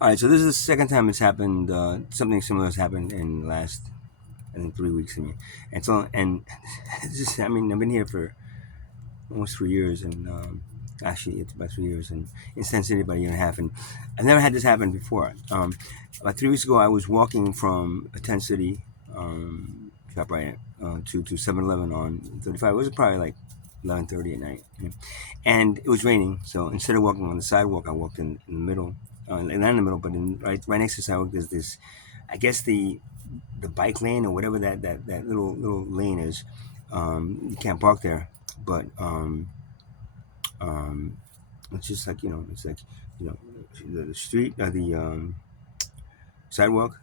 All right, so this is the second time it's happened. Something similar has happened in the last, I think, 3 weeks to me. And so, and this is, I mean, I've been here for almost 3 years, and actually, it's about 3 years, and in Sin City, about a year and a half. And I've never had this happen before. About 3 weeks ago, I was walking from a Tent City shop right to 7-Eleven on 35. It was probably like 11:30 at night, and it was raining. So instead of walking on the sidewalk, I walked in the middle, not in the middle, but right next to the sidewalk. There's this, I guess the bike lane or whatever that little lane is. You can't park there, but um, it's just like it's like you know, the street, the sidewalk,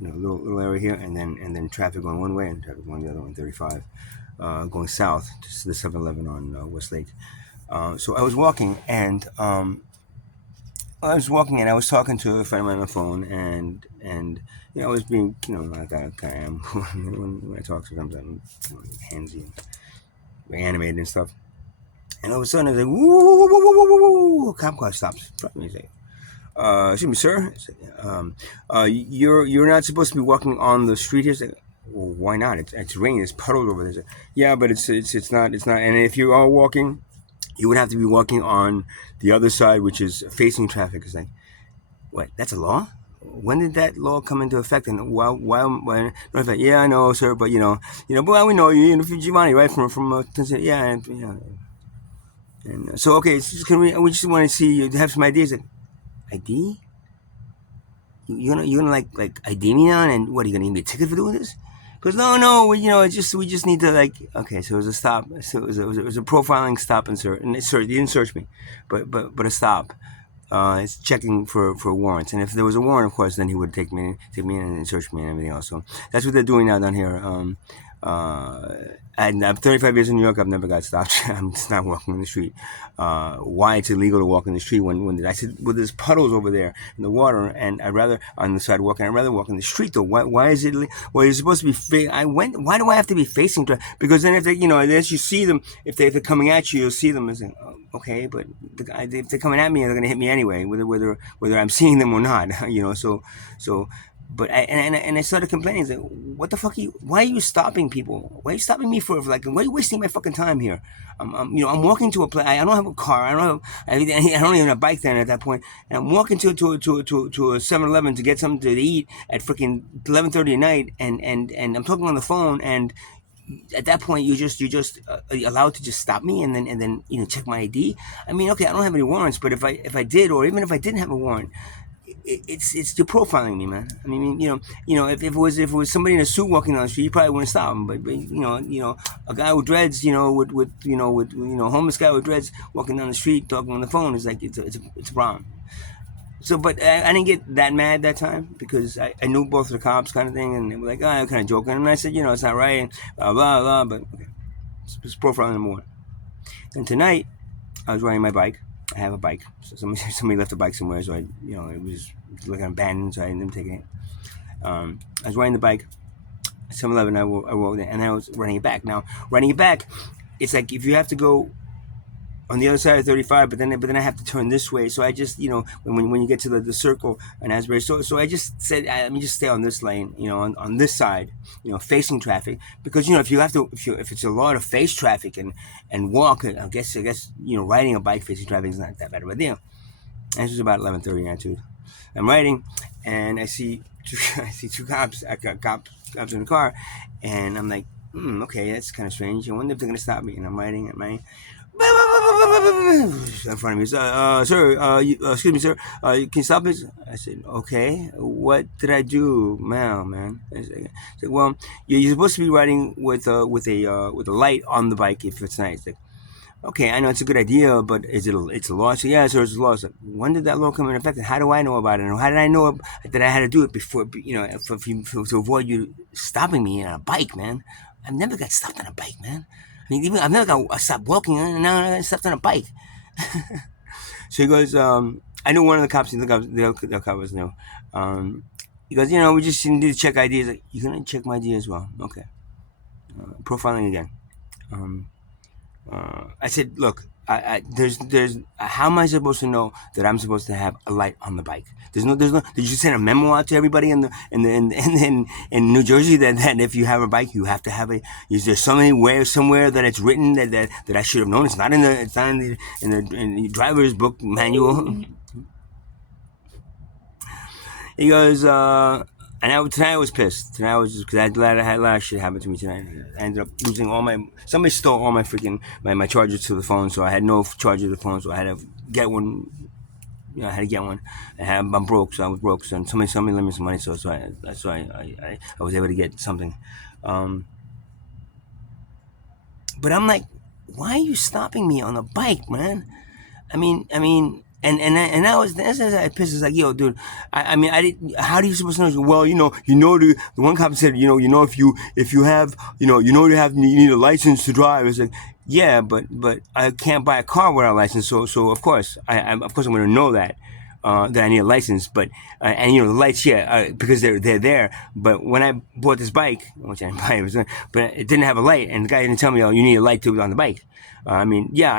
little area here, and then traffic going one way and traffic going the other one, 35, going south to the 7-Eleven on Westlake. So I was walking, and I was talking to a friend of mine on the phone, and I was being, like I kind of am when I talk. Sometimes I'm handsy and very animated and stuff. And all of a sudden, it's like, woo, woo, woo, woo, woo, woo, woo. Cop car stops in front of me. He's like, excuse me, sir. I said, you're not supposed to be walking on the street here. I said, well, why not? It's raining. There's puddles over there. I said, yeah, but it's not. And if you are walking, you would have to be walking on the other side, which is facing traffic. It's like, what? That's a law? When did that law come into effect? And why? Yeah, I know, sir, but but we know you, Giovanni, right? From yeah, and so okay, we just want to see you have some ideas. Like, ID? You're gonna like ID me now, and what are you gonna give me a ticket for doing this? Because no, we just need to like. Okay, so it was a stop. So it was a profiling stop and search. And he didn't search me, but a stop. It's checking for warrants, and if there was a warrant, of course, then he would take me in and search me and everything else. So that's what they're doing now down here. And I'm 35 years in New York. I've never got stopped. I'm just not walking in the street. Why it's illegal to walk in the street when I said, well, there's puddles over there in the water, and I'd rather on the sidewalk, and I'd rather walk in the street though. Why is it? Well, you're supposed to be. Why do I have to be facing? Because then if they, as you see them, if they're coming at you, you'll see them as okay, but if they're coming at me, they're going to hit me anyway, whether I'm seeing them or not. So. But I started complaining. Like, what the fuck? Why are you stopping people? Why are you stopping me for like? Why are you wasting my fucking time here? I'm walking to a place. I don't have a car. I don't even have a bike then at that point. And I'm walking to a 7-Eleven to get something to eat at freaking 11:30 at night. And I'm talking on the phone. And at that point, you're just allowed to just stop me and then check my ID. I mean, okay, I don't have any warrants, but if I did, or even if I didn't have a warrant. It's you're profiling me, man. I mean, if it was somebody in a suit walking down the street, you probably wouldn't stop him. But a guy with dreads, with homeless guy with dreads walking down the street talking on the phone is like it's a problem. So, but I didn't get that mad that time because I knew both of the cops, kind of thing, and they were like, oh, I'm kind of joking, and I said, it's not right, and blah blah blah. But okay, it's profiling number one. And tonight, I was riding my bike. I have a bike. So somebody left a bike somewhere, so it was looking abandoned, so I ended up taking it. I was riding the bike, 7-Eleven, I rode it, and I was running it back. Now, running it back, it's like if you have to go on the other side of 35, but then I have to turn this way. So I just, when you get to the circle in Asbury, so I just said, let me just stay on this lane, on this side, facing traffic, because if it's a law to face traffic and walk, I guess riding a bike facing traffic is not that bad of a deal. And this was about 11:30 now too. I'm riding, and I see two cops. I got cops in the car, and I'm like, okay, that's kind of strange. I wonder if they're gonna stop me. And I'm riding in front of me. Sir, excuse me, sir. Can you stop this? I said, okay. What did I do, man? I said, well, you're supposed to be riding with a light on the bike if it's night. Like, okay, I know it's a good idea, but it's a law? So yeah, sir, it's a law. So when did that law come into effect? And how do I know about it? And how did I know that I had to do it before? To avoid you stopping me on a bike, man. I've never got stopped on a bike, man. I mean, even I've never got stopped walking, and now I got stopped on a bike. So he goes, I knew one of the cops. The cop was new. He goes, we just need to check IDs. Like, you're gonna check my ID as well, okay? Profiling again. I said, look, there's how am I supposed to know that I'm supposed to have a light on the bike? There's no. Did you send a memo out to everybody in New Jersey that if you have a bike you have to have a? Is there somewhere that it's written that I should have known? It's not in the driver's book manual. He goes, tonight I was pissed. Tonight I was just, because I had a lot of shit happen to me tonight. I ended up losing somebody stole all my freaking, my chargers to the phone, so I had no charger to the phone, so I had to get one. I had to get one. I'm broke, so I was broke. So somebody lent me some money, so I was able to get something. But I'm like, why are you stopping me on a bike, man? I mean, and I was that's I pissed. It's like, yo, dude. I didn't. How do you supposed to know? Well, the one cop said, if you have, you need a license to drive. It's like, yeah, but I can't buy a car without a license. So of course I'm going to know that. That I need a license, but and the lights, because they're there. But when I bought this bike, which I didn't buy, but it didn't have a light, and the guy didn't tell me, oh, you need a light to on the bike. I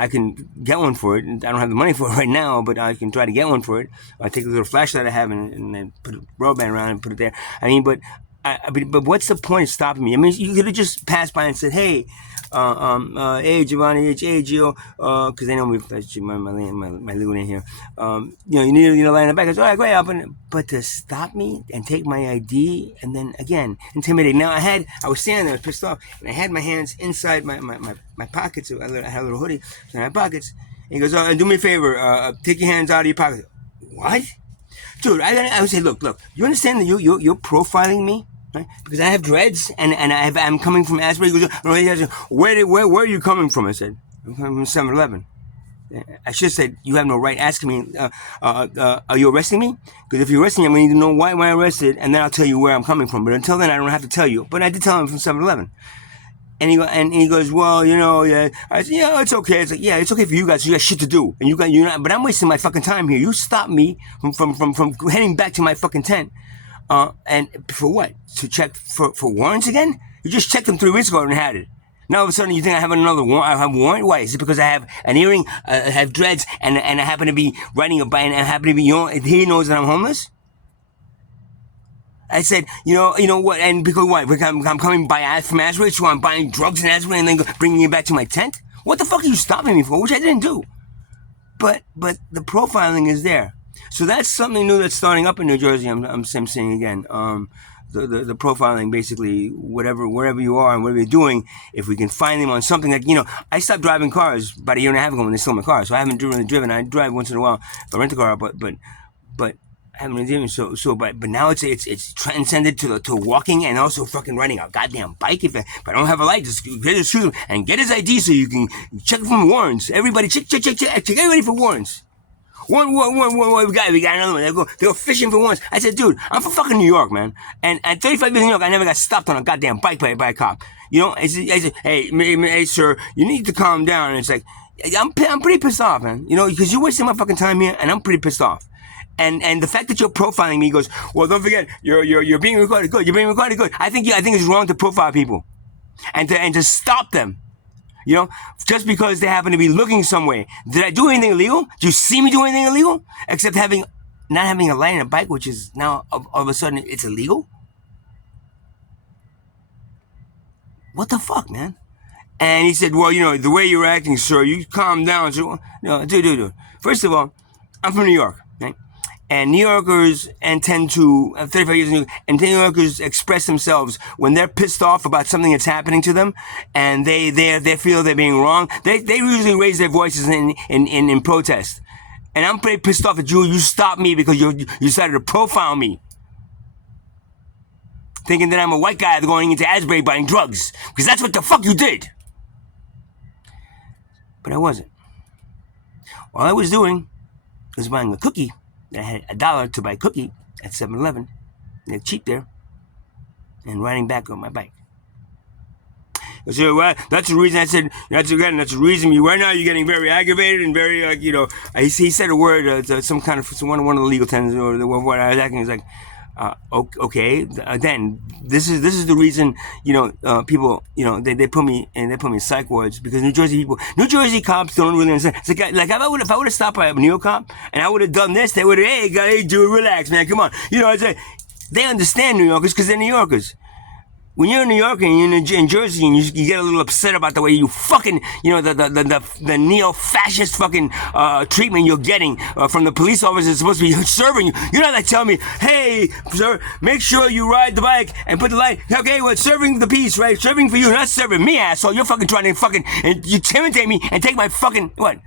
can get one for it. I don't have the money for it right now, but I can try to get one for it. I take a little flashlight I have and then put a rubber band around it and put it there. But what's the point of stopping me? I mean, you could have just passed by and said, hey, hey, Giovanni, hey, Gio, because they know me, my legal name here. You need a line in the back. I said, all right, great, open it. But to stop me and take my ID and then, again, intimidate. Now, I was standing there, I was pissed off, and I had my hands inside my pockets. I had a little hoodie in my pockets. And he goes, do me a favor, take your hands out of your pockets. What? Dude, I would say, look, you understand that you're profiling me? Right? Because I have dreads and I'm coming from Asbury. He goes, where are you coming from? I said, I'm coming from 7-Eleven. I should have said, you have no right asking me, are you arresting me? Because if you're arresting me, I'm going to need to know why am I arrested, and then I'll tell you where I'm coming from. But until then, I don't have to tell you. But I did tell him from 7-Eleven. And he goes, well, yeah. I said, yeah, it's okay. It's like, yeah, it's okay for you guys. You got shit to do, and but I'm wasting my fucking time here. You stopped me from heading back to my fucking tent. And for what? To check for warrants again? You just checked them 3 weeks ago and had it. Now all of a sudden you think I have another warrant? I have a warrant? Why? Is it because I have an earring, I have dreads, and I happen to be riding a bike, and I happen to be, he knows that I'm homeless? I said, you know what? And because what? Because I'm coming from Asbury, so I'm buying drugs in Asbury and then bringing it back to my tent? What the fuck are you stopping me for? Which I didn't do. But the profiling is there. So that's something new that's starting up in New Jersey. I'm seeing again. The profiling, basically, wherever you are and whatever you're doing, if we can find them on something that, I stopped driving cars about a year and a half ago when they stole my car. So I haven't really driven. I drive once in a while if I rent a car, but I haven't been doing but now it's transcended to walking and also fucking riding a goddamn bike. If I don't have a light, just get his shoes and get his ID so you can check from warrants. Everybody check everybody for warrants. One, we got another one. They go fishing for warrants. I said, dude, I'm from fucking New York, man. And at 35 years in New York, I never got stopped on a goddamn bike by a cop. I said, hey, sir, you need to calm down. And it's like, I'm pretty pissed off, man. Because you're wasting my fucking time here, and I'm pretty pissed off. And the fact that you're profiling me goes, well, don't forget, you're being recorded. Good. You're being recorded. Good. I think it's wrong to profile people, and to stop them. Just because they happen to be looking somewhere. Did I do anything illegal? Did you see me do anything illegal? Except not having a light on a bike, which is now all of a sudden it's illegal? What the fuck, man? And he said, well, the way you're acting, sir, you calm down. So, no, dude. First of all, I'm from New York, right? And New Yorkers tend to, 35 years in New York, and New Yorkers express themselves when they're pissed off about something that's happening to them, and they feel they're being wrong. They usually raise their voices in protest. And I'm pretty pissed off at you. You stopped me because you decided to profile me, thinking that I'm a white guy going into Asbury buying drugs, because that's what the fuck you did. But I wasn't. All I was doing was buying a cookie. I had $1 to buy a cookie at 7-Eleven. They're cheap there. And riding back on my bike. So that's the reason I said, that's the reason right now you're getting very aggravated and very, he said a word, some kind of, one of the legal terms, or what I was acting is like, Okay, then this is the reason, people, they put me in psych wards, because New Jersey cops don't really understand. It's like if I would have stopped by a New York cop and I would have done this, they would have, hey dude, relax, man, come on, I say, they understand New Yorkers because they're New Yorkers. When you're in New York and you're in Jersey and you get a little upset about the way you fucking, the neo-fascist fucking treatment you're getting from the police officers that's supposed to be serving you. You're not like telling me, hey, sir, make sure you ride the bike and put the light. Okay, well, serving the peace, right? Serving for you, not serving me, asshole. You're fucking trying to fucking intimidate me and take my fucking, what?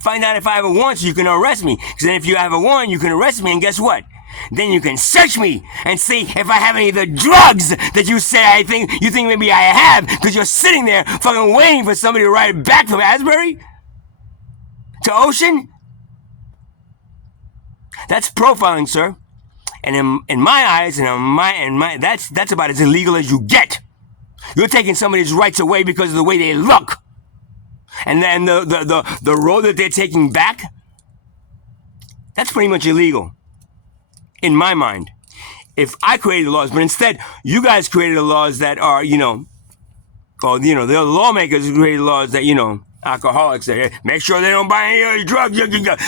Find out if I have a warrant so you can arrest me. Because then if you have a warrant, you can arrest me, and guess what? Then you can search me and see if I have any of the drugs that you say you think maybe I have, because you're sitting there fucking waiting for somebody to ride back from Asbury to Ocean. That's profiling, sir. And in my eyes, and that's about as illegal as you get. You're taking somebody's rights away because of the way they look. And then the road that they're taking back, that's pretty much illegal. In my mind, if I created the laws, but instead you guys created the laws that are, the lawmakers created laws that, alcoholics, that make sure they don't buy any drugs,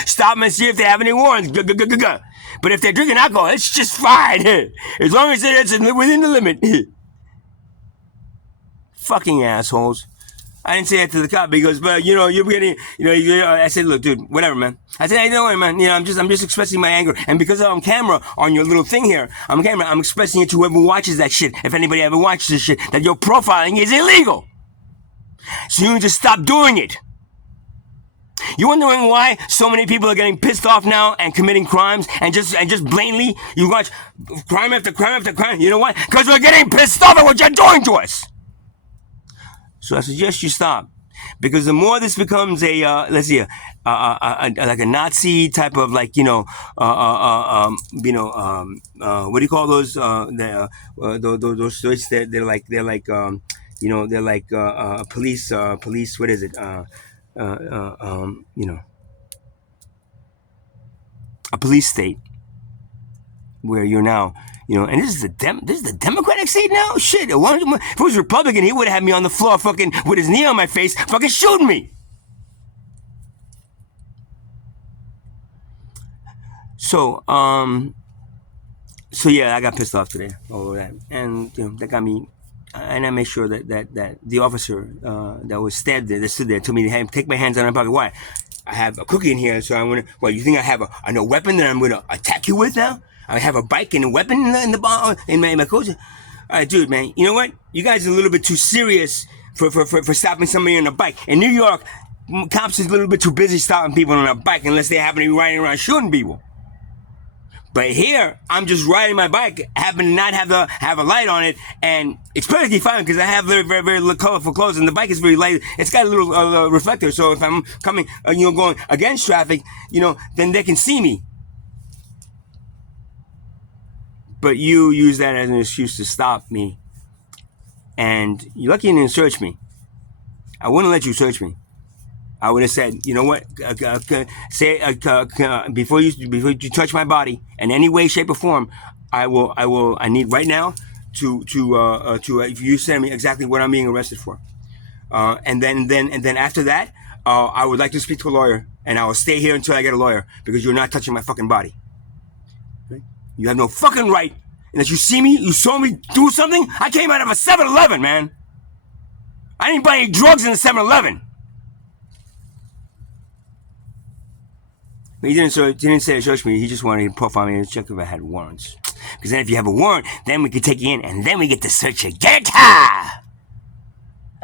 stop them and see if they have any warrants, but if they're drinking alcohol, it's just fine, as long as it's within the limit. Fucking assholes. I didn't say that to the cop because, but you're getting, I said, look, dude, whatever, man. I said, hey, don't worry, man. I'm just expressing my anger, and because I'm on camera on your little thing here, I'm expressing it to whoever watches that shit. If anybody ever watches this shit, that your profiling is illegal. So you need to stop doing it. You wondering why so many people are getting pissed off now and committing crimes and just blatantly you watch crime after crime after crime? You know why? Because we're getting pissed off at what you're doing to us. So I suggest you stop, because the more this becomes a like a Nazi type of, like, what do you call those those stories? They're like police. What is it? A police state where you're now. And this is the Democratic state now? Shit, if it was Republican, he would have had me on the floor fucking with his knee on my face, fucking shooting me. So yeah, I got pissed off today over that. And, that got me, and I made sure that the officer that was stood there told me to take my hands out of my pocket. Why? I have a cookie in here, so I want to, well, you think I have a weapon that I'm going to attack you with now? I have a bike and a weapon in my coat. All right, dude, man. You know what? You guys are a little bit too serious for stopping somebody on a bike. In New York, cops is a little bit too busy stopping people on a bike unless they happen to be riding around shooting people. But here, I'm just riding my bike, happen to not have a light on it, and it's perfectly fine because I have very, very, very colorful clothes, and the bike is very light. It's got a little reflector, so if I'm coming, going against traffic, then they can see me. But you use that as an excuse to stop me. And you're lucky you didn't search me. I wouldn't let you search me. I would have said, you know what? Before you touch my body in any way, shape, or form, I need right now to if you send me exactly what I'm being arrested for. And then after that, I would like to speak to a lawyer, and I will stay here until I get a lawyer, because you're not touching my fucking body. You have no fucking right. And that you saw me do something? I came out of a 7-Eleven, man. I didn't buy any drugs in the 7-Eleven. But he didn't say to search me. He just wanted to profile me and check if I had warrants. Because then if you have a warrant, then we can take you in, and then we get to search you. Get it? I'm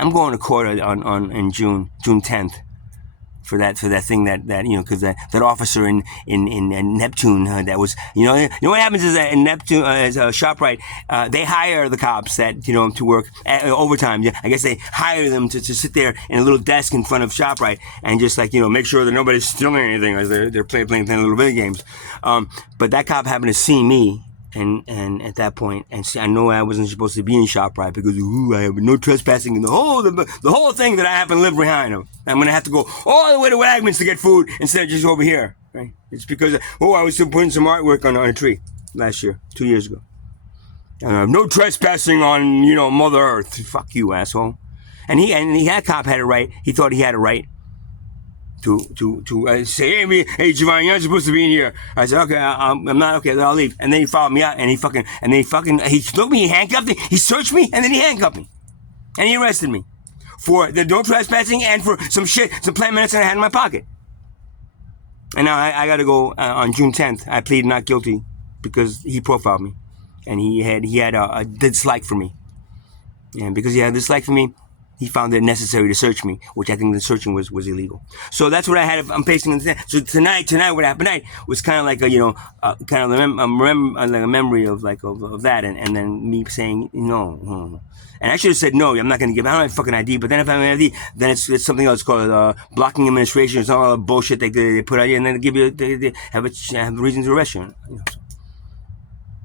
going to court in June 10th. For that thing that because that officer in Neptune that was, what happens is that in Neptune, as a ShopRite, they hire the cops that to work overtime. I guess they hire them to sit there in a little desk in front of ShopRite and just make sure that nobody's stealing anything as they're playing little video games. But that cop happened to see me. And at that point, and see, I know I wasn't supposed to be in ShopRite because I have no trespassing and the whole thing that I happen to live behind them. I'm gonna have to go all the way to Wegmans to get food instead of just over here. Right? It's because I was still putting some artwork on a tree. last year, 2 years ago. No trespassing on, Mother Earth. Fuck you, asshole. And he had cop had a right. He thought he had a right to say, hey, Giovanni, you're not supposed to be in here. I said, okay, I'm not. Okay, then I'll leave. And then he followed me out, and he took me, he handcuffed me, he searched me, and then he handcuffed me, and he arrested me for the no trespassing and for some plant medicine I had in my pocket. And now I got to go on June 10th. I pleaded not guilty because he profiled me, and he had a dislike for me, and because he had a dislike for me, he found it necessary to search me, which I think the searching was illegal. So that's what I had. I'm pasting. So tonight, what happened tonight was kind of like a memory of that, and then me saying no. And I should have said no. I'm not going to give. I don't have a fucking ID. But then if I have an ID, then it's something else called blocking administration. It's all the bullshit they put out here, and then they have a reason to arrest you.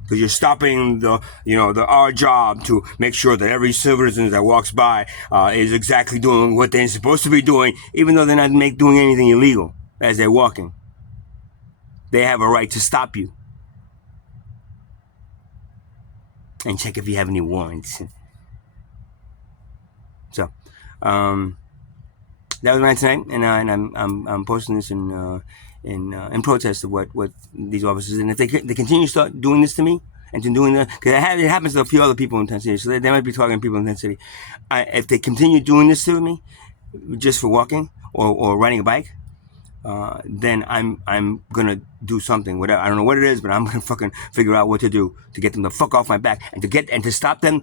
Because you're stopping our job to make sure that every citizen that walks by is exactly doing what they're supposed to be doing, even though they're not doing anything illegal as they're walking. They have a right to stop you and check if you have any warrants. So, that was mine tonight, and I'm posting this in protest of what these officers, and if they continue to start doing this to me and to doing that, because it happens to a few other people in Tent City, so they might be talking to people in Tent City. If they continue doing this to me, just for walking or riding a bike, then I'm gonna do something. Whatever, I don't know what it is, but I'm gonna fucking figure out what to do to get them the fuck off my back and to stop them.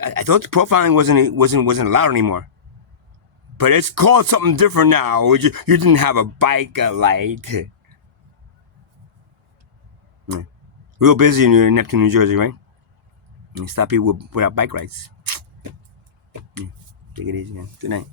I thought profiling wasn't allowed anymore, but it's called something different now. You didn't have a bike light. Real busy in Neptune, New Jersey, right? And stop people without bike rides. Take it easy, man. Good night.